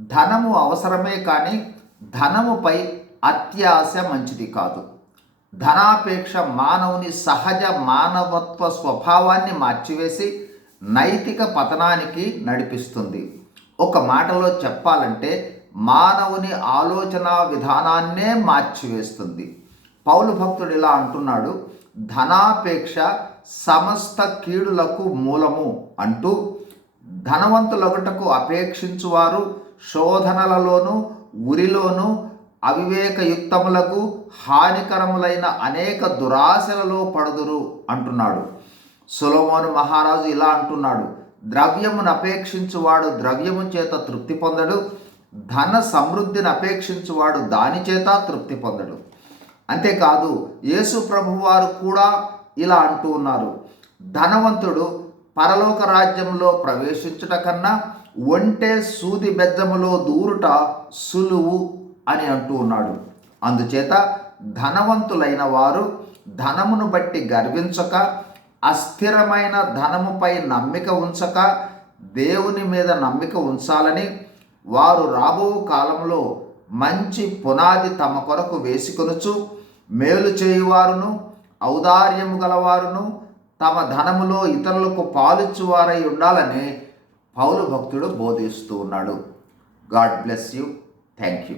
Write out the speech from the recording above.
ధనము అవసరమే కానీ ధనముపై అత్యాశ మంచిది కాదు. ధనాపేక్ష మానవుని సహజ మానవత్వ స్వభావాన్ని మార్చివేసి నైతిక పతనానికి నడిపిస్తుంది. ఒక మాటలో చెప్పాలంటే మానవుని ఆలోచన విధానాన్నే మార్చివేస్తుంది. పౌలు భక్తుడు ఇలా అంటున్నాడు ధనాపేక్ష సమస్త కీడులకు మూలము అంటూ ధనవంతులొకటకు అపేక్షించువారు శోధనలలోనూ ఉరిలోను అవివేకయుక్తములకు హానికరములైన అనేక దురాశలలో పడుదురు అంటున్నాడు. సులమోను మహారాజు ఇలా అంటున్నాడు ద్రవ్యమును అపేక్షించువాడు ద్రవ్యము చేత తృప్తి పొందడు ధన సమృద్ధిని అపేక్షించువాడు దాని చేత తృప్తి పొందడు. అంతేకాదు యేసు ప్రభువారు కూడా ఇలా అంటూ ఉన్నారు ధనవంతుడు పరలోక రాజ్యంలో ప్రవేశించుట కన్నా ఒంటె సూది బెజ్జములో దూరుట సులువు అని అంటూ ఉన్నాడు. అందుచేత ధనవంతులైన వారు ధనమును బట్టి గర్వించక అస్థిరమైన ధనముపై నమ్మిక ఉంచక దేవుని మీద నమ్మిక ఉంచాలని వారు రాబో కాలంలో మంచి పునాది తమ కొరకు వేసుకొనుచు మేలు చేయువారును ఔదార్యము గలవారును తమ ధనములో ఇతరులకు పాలిచ్చువారై ఉండాలని పౌలు భక్తుడు బోధిస్తూ ఉన్నాడు. God bless you. Thank you